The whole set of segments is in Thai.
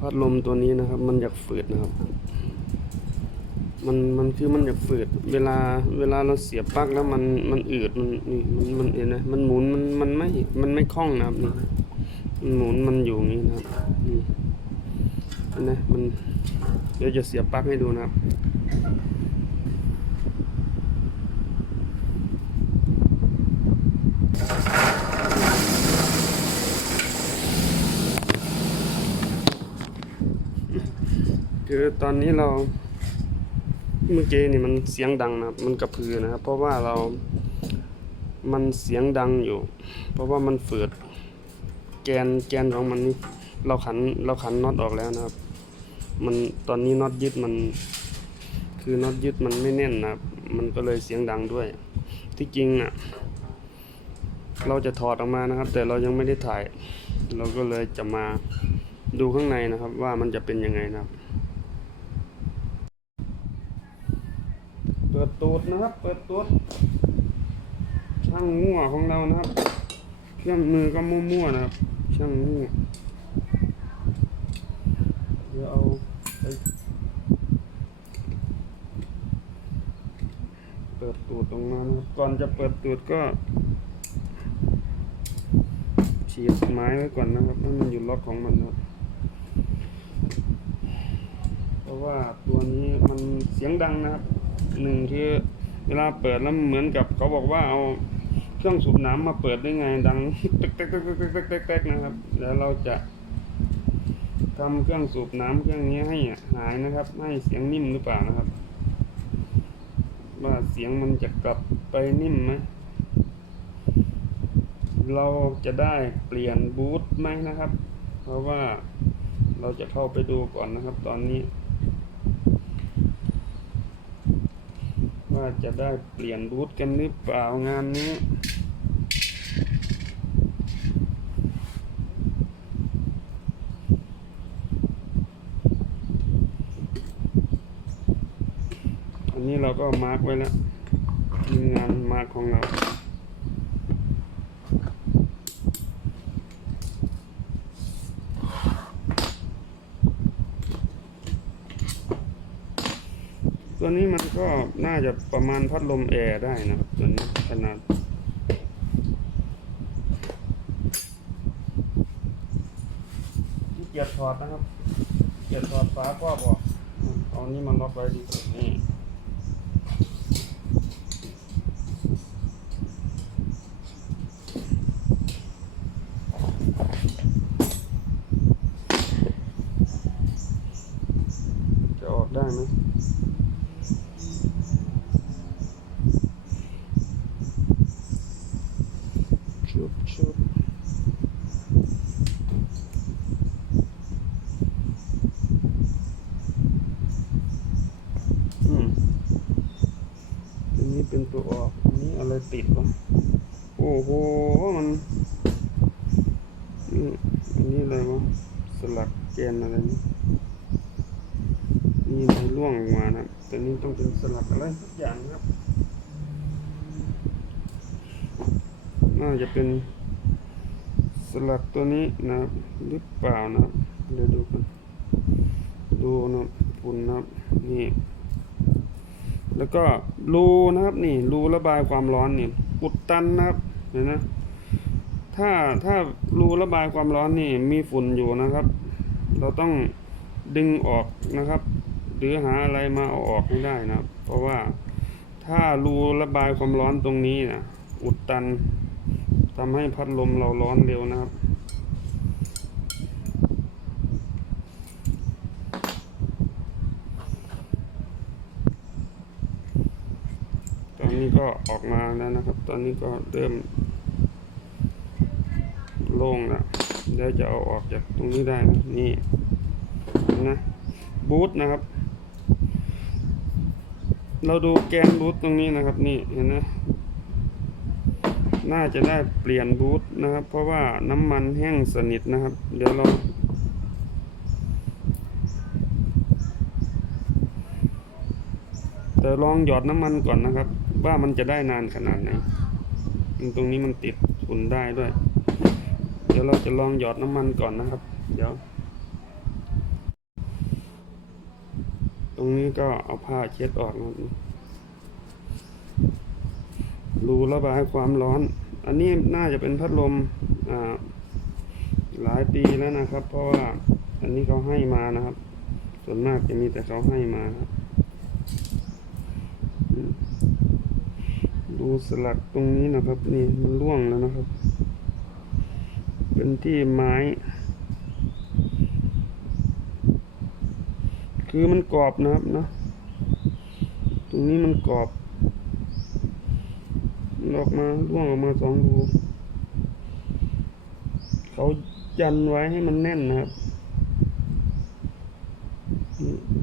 พัดลมตัวนี้นะครับ มันอยากฝืดนะครับ มันมันคือมันอยากฝืด เวลาเวลาเราเสียบปลั๊กแล้วมันมันอืดมันนี่มันมันเห็นไหมันหมุนมันมันไม่มันไม่คล่องนะครับนี่มันหมุนมันอยู่อย่างนี้นะครับนี่เห็นไหมมันเดี๋ยวจะเสียบปลั๊กให้ดูนะครับ คือตอนนี้เราเมื่อกี้นี่มันเสียงดังนะครับมันกระพือนะครับ เพราะว่าเรา มันเสียงดังอยู่ เพราะว่ามันฝืดแกนแกนของมันนี่เราขันเราขันน็อตออกแล้วนะครับ มันตอนนี้น็อตยึดมัน คือน็อตยึดมันไม่แน่นนะครับ มันก็เลยเสียงดังด้วย ที่จริงอะ เราจะถอดออกมานะครับ แต่เรายังไม่ได้ถ่าย เราก็เลยจะมาดูข้างในนะครับ ว่ามันจะเป็นยังไงนะครับ เปิด ตูดนะครับ เปิดตูดช่างมั่วของเรานะครับ เครื่องมือก็มั่วๆนะครับ ช่างมั่วเดี๋ยวเอาไปเปิดตูดตรงมานะครับก่อนจะเปิดตูดก็ฉีดไม้ไว้ก่อนนะครับให้มันอยู่ล็อกของมันนะเพราะว่าตัวนี้มันเสียงดังนะครับ หนึ่งคือเวลาเปิดแล้วเหมือนกับเขาบอกว่าเอาเครื่องสูบน้ำมาเปิดได้ไงดังเต๊กเต๊กเต๊กเต๊กเต๊กเต๊กนะครับ แล้วเราจะ ทำเครื่องสูบน้ำเครื่องนี้ให้หายนะครับ ให้เสียงนิ่มหรือเปล่านะครับ ว่าเสียงมันจะกลับไปนิ่มไหมเราจะได้เปลี่ยนบูทไหมนะครับ เพราะว่าเราจะเข้าไปดูก่อนนะครับ ตอนนี้ ว่าจะได้เปลี่ยนรูทกันหรือเปล่างานนี้อันนี้เราก็มาร์กไว้แล้วงานมาร์กของเรา ตัวนี้มันก็น่าจะประมาณพัดลมแอร์ได้นะครับตัวนี้ขนาดที่เกียจถอดนะครับเกียจถอดฝาก็บอกเอานี้มันล็อกไว้ดีกว่านี่จะออกได้ไหม ชุบชุบอืมอันนี้เป็นตัวออก อันนี้อะไรติดวะโอ้โห มันนี่อันนี้อะไรวะสลักแกนอะไรนี่นี่มันร่วงมานะแต่นี่ต้องเป็นสลักอะไรสักอย่างครับ น่าจะเป็นสลักตัวนี้นะหรือเปล่านะเดี๋ยวดูกันดูนะครับฝุ่นนะนี่ แล้วก็ รูนะครับนี่รูระบายความร้อนนี่อุดตันนะครับเห็นนะถ้าถ้ารูระบายความร้อนนี่มีฝุ่นอยู่นะครับ เราต้องดึงออกนะครับ หรือหาอะไรมาเอาออกให้ได้นะครับ เพราะว่าถ้ารูระบายความร้อนตรงนี้นะอุดตันทำให้พัดลมเราร้อนเร็วนะครับ ตอนนี้ ก็ออกมาแล้วนะครับ ตอนนี้ก็เริ่มโล่งแล้วเดี๋ยวจะเอาออกจากตรงนี้ได้นะนี่นะบูทนะครับ เราดูแกนบูทตรงนี้นะครับ นี่เห็นไหมน่าจะได้เปลี่ยนบูทนะครับ เพราะว่าน้ำมันแห้งสนิทนะครับ เดี๋ยวเรา แต่ลองหยอดน้ำมันก่อนนะครับ ว่ามันจะได้นานขนาดไหนตรงนี้มันติดฝุ่นได้ด้วย เดี๋ยวเราจะลองหยอดน้ำมันก่อนนะครับ เดี๋ยว ตรงนี้ก็เอาผ้าเช็ดออกนะรูระบายความร้อน อันนี้น่าจะเป็นพัดลมหลายปีแล้วนะครับ เพราะว่าอันนี้เขาให้มานะครับ ส่วนมากจะมีแต่เขาให้มาครับ ดูสลักตรงนี้นะครับ นี่มันร่วงแล้วนะครับ เป็นที่ไม้ คือมันกรอบนะครับเนะตรงนี้มันกรอบออกมาร่วงออกมาสองรูเขายันไว้ให้มันแน่นนะครับ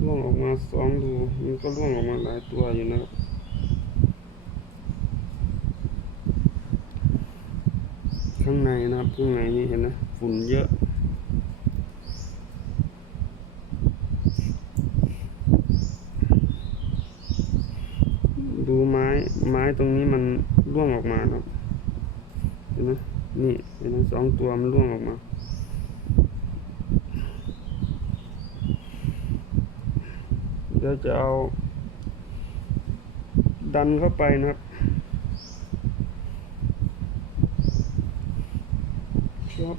ร่วงออกมาสองรูมันก็ร่วงออกมาหลายตัวอยู่นะครับ ข้างในนะครับ ข้างในนี่เห็นนะฝุ่นเยอะ ดูไม้ไม้ตรงนี้มันร่วงออกมาครับเห็นไหมนี่เห็นไหมสองตัวมันร่วงออกมาเดี๋ยวจะเอา ดันเข้าไปนะครับครับ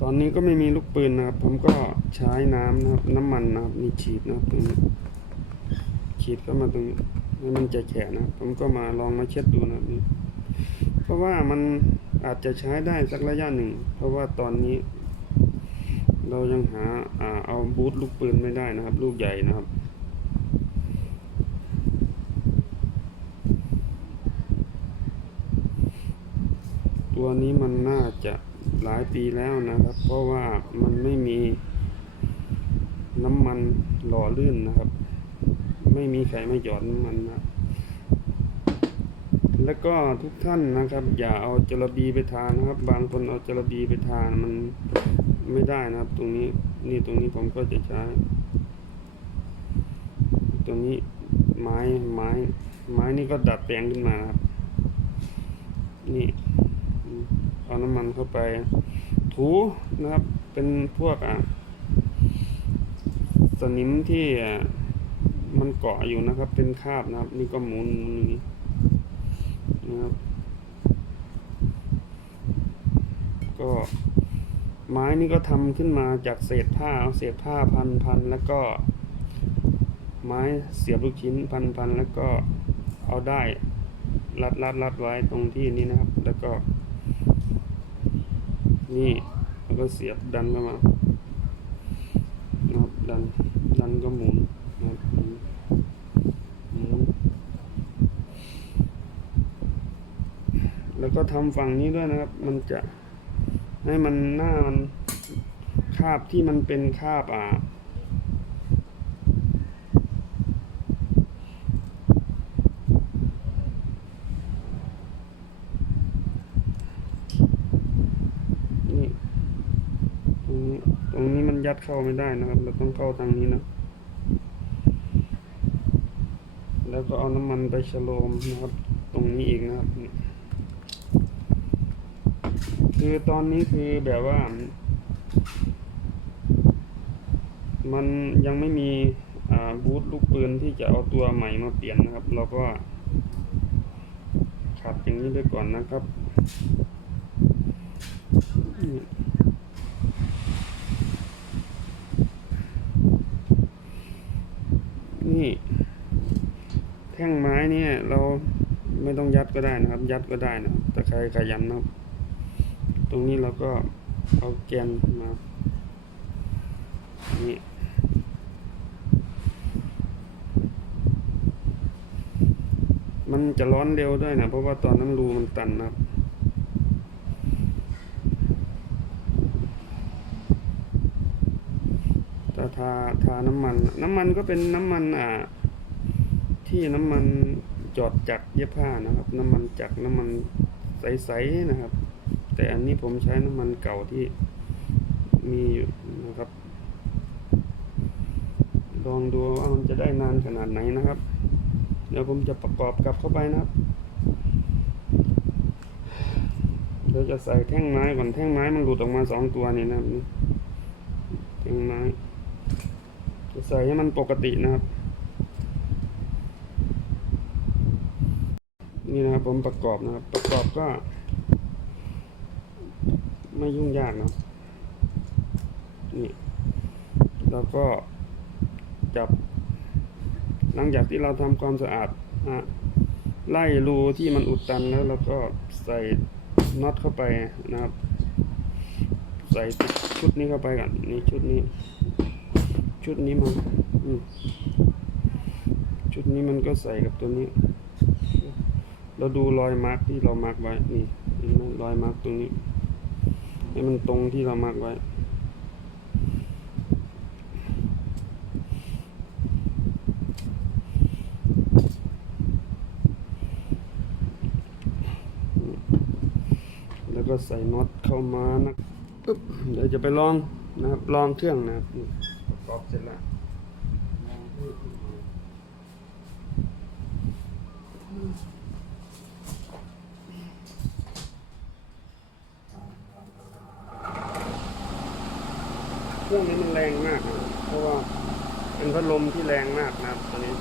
ต อนนี้ก็ไม่มีลูกปืนนะครับ ผมก็ใช้น้ำนะครับ น้ำมันนะครับนี่ฉีดนะครับตรงนี้ฉีดเข้ามาตรงนี้ให้มันจะแฉะนะ ผมก็มาลองมาเช็ดดูนะครับนี่เพราะว่ามันอาจจะใช้ได้สักระยะหนึ่ง เพราะว่าตอนนี้ เรายังหาอ่าเอาบูทลูกปืนไม่ได้นะครับ ลูกใหญ่นะครับตัวนี้มันน่าจะ หลายปีแล้วนะครับ เพราะว่ามันไม่มีน้ำมันหล่อลื่นนะครับ ไม่มีใครมาหยอดน้ำมันนะแล้วก็ทุกท่านนะครับ อย่าเอาจระบีไปทานนะครับ บางคนเอาจระบีไปทานมันไม่ได้นะครับ ตรงนี้นี่ตรงนี้ผมก็จะใช้ ตรงนี้ไม้ไม้ ไม้นี่ก็ดัดแปลงขึ้นมาครับนี่ เอาน้ำมันเข้าไป ถูนะครับ เป็นพวกอะสนิมที่มันเกาะอยู่นะครับ เป็นคราบนะครับ นี่ก็หมุนอย่างนี้นะครับ ก็ไม้นี่ก็ทำขึ้นมาจากเศษผ้าเอาเศษผ้าพันพันแล้วก็ ไม้เสียบลูกชิ้นพันพันแล้วก็เอาได้รัดรัดรัดไว้ตรงที่นี้นะครับ แล้วก็ นี่แล้วก็เสียบดันเข้ามานะครับดันดันก็หมุนนะครับหมุนหมุนแล้วก็ทำฝั่งนี้ด้วยนะครับ มันจะให้มันหน้ามันคาบที่มันเป็นคาบอ่า นี่ตรงนี้ ตรงนี้มันยัดเข้าไม่ได้นะครับ เราต้องเข้าทางนี้นะ แล้วก็เอาน้ำมันไปฉโลมนะครับ ตรงนี้อีกนะครับ คือตอนนี้คือแบบว่า มันยังไม่มีบูทลูกปืนที่จะเอาตัวใหม่มาเปลี่ยนนะครับ เราก็ขัดอย่างนี้ไปก่อนนะครับ นี่แท่งไม้เนี่ย เราไม่ต้องยัดก็ได้นะครับ ยัดก็ได้นะแต่ใครขยันนะครับตรงนี้เราก็เอาแกนมานี่มันจะร้อนเร็วด้วยนะ เพราะว่าตอนนั้นรูมันตันนะครับ ถ้าทาน้ำมัน น้ำมันก็เป็นน้ำมันอ่าที่น้ำมันจอดจักรเย็บผ้านะครับ น้ำมันจักรน้ำมันใสๆนะครับ แต่อันนี้ผมใช้น้ำมันเก่าที่มีอยู่นะครับ ลองดูว่ามันจะได้นานขนาดไหนนะครับ เดี๋ยวผมจะประกอบกลับเข้าไปนะครับดี๋ยวจะใส่แท่งไม้ก่อนแท่งไม้มันหลุดออกมาสองตัวนี่นะครับแท่งไม้ ใส่ให้มันปกตินะครับ นี่นะครับผมประกอบนะครับ ประกอบก็ ไม่ยุ่งยากนะนี่แล้วก็จับ หลังจากที่เราทำความสะอาดนะไล่รูที่มันอุดตันแล้วเราก็ใส่น็อตเข้าไปนะครับ ใส่ชุดนี้เข้าไปก่อนนี่ชุดนี้ ชุดนี้มันชุดนี้มันก็ใส่กับตัวนี้ เราดูรอยมาร์กที่เรามาร์กไว้นี่เห็นไหมรอยมาร์กตรงนี้ให้มันตรงที่เรามาร์กไว้แล้วก็ใส่น็อตเข้ามานะปึ๊บเดี๋ยวจะไปลองนะครับลองเครื่องนะครับ นี่ปรอบเสร็จแล้วเครื่องนี้มันแรงมากนะเพราะว่าเป็นพัดลมที่แรงมากนะครับตัวนี้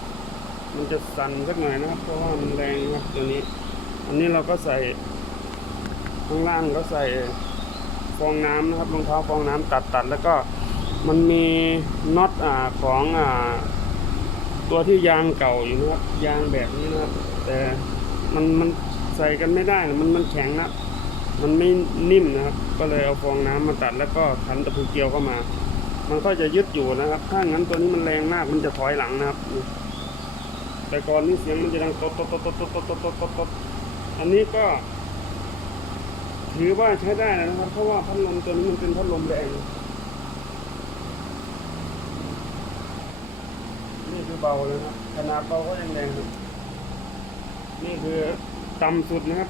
มันจะสั่นสักหน่อยนะครับ เพราะว่ามันแรงนะครับตัวนี้ อันนี้เราก็ใส่ข้างล่างก็ใส่ฟองน้ำนะครับรองเท้าฟองน้ำตัดตัดแล้วก็ มันมีน็อตอ่าของอ่า ตัวที่ยางเก่าอยู่นะครับยางแบบนี้นะครับ แต่มันมันใส่กันไม่ได้นะมันมันแข็งนะมันไม่นิ่มนะครับ ก็เลยเอาฟองน้ำมาตัดแล้วก็ขันตะปูเกลียวเข้ามา มันก็จะยึดอยู่นะครับ ถ้างั้นตัวนี้มันแรงมากมันจะถอยหลังนะครับ แต่ก่อนนี้เสียงมันจะดังตดตดตดตดตดตดตดตดตดตดอันนี้ก็ ถือว่าใช้ได้นะครับ เพราะว่าพัดลมตัวนี้มันเป็นพัดลมแรง นี่คือ เบาเลยนะครับขนาดเบาก็ยังแรงนะนี่คือต่ำสุดนะครับ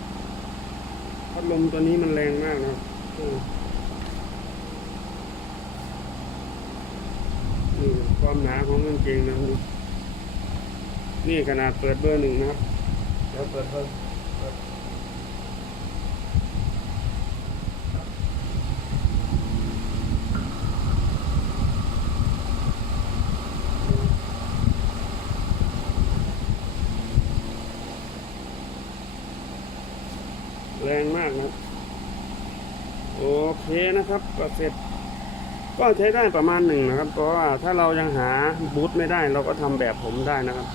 พัดลมตัวนี้มันแรงมากนะครับอืมนี่ความหนาของกางเกงนะครับนี่นี่ขนาดเปิดเบอร์หนึ่งนะครับเดี๋ยวเปิดเบอร์เปิด แรงมากนะครับ โอเค นะครับก็เสร็จ ก็ใช้ได้ประมาณหนึ่งนะครับ เพราะว่าถ้าเรายังหาบูทไม่ได้เราก็ทำแบบผมได้นะครับ